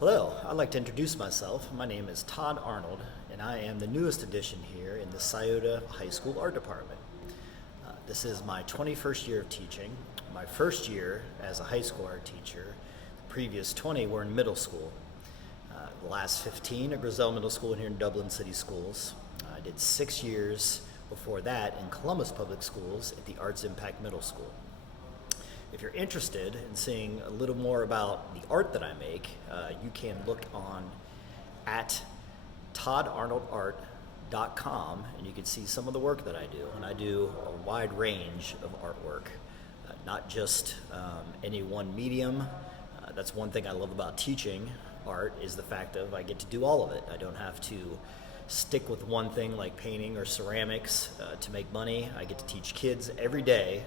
Hello, I'd like to introduce myself. My name is Todd Arnold, and I am the newest addition here in the Scioto High School Art Department. This is my 21st year of teaching. My first year as a high school art teacher. The previous 20 were in middle school. The last 15 at Grizel Middle School here in Dublin City Schools. I did 6 years before that in Columbus Public Schools at the Arts Impact Middle School. If you're interested in seeing a little more about the art that I make, you can look on at toddarnoldart.com and you can see some of the work that I do. And I do a wide range of artwork, not just any one medium. That's one thing I love about teaching art, is the fact of I get to do all of it. I don't have to stick with one thing like painting or ceramics to make money. I get to teach kids every day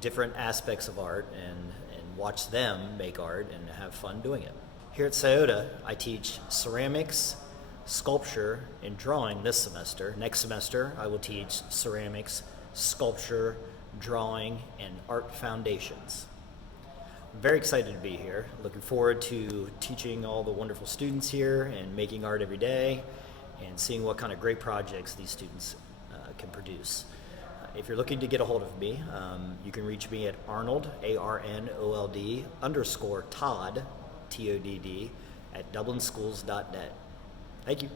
different aspects of art and watch them make art and have fun doing it. Here at Scioto, I teach ceramics, sculpture, and drawing this semester. Next semester, I will teach ceramics, sculpture, drawing, and art foundations. I'm very excited to be here. Looking forward to teaching all the wonderful students here and making art every day and seeing what kind of great projects these students can produce. If you're looking to get a hold of me, you can reach me at Arnold, ARNOLD, _Todd, TODD, at dublinschools.net. Thank you.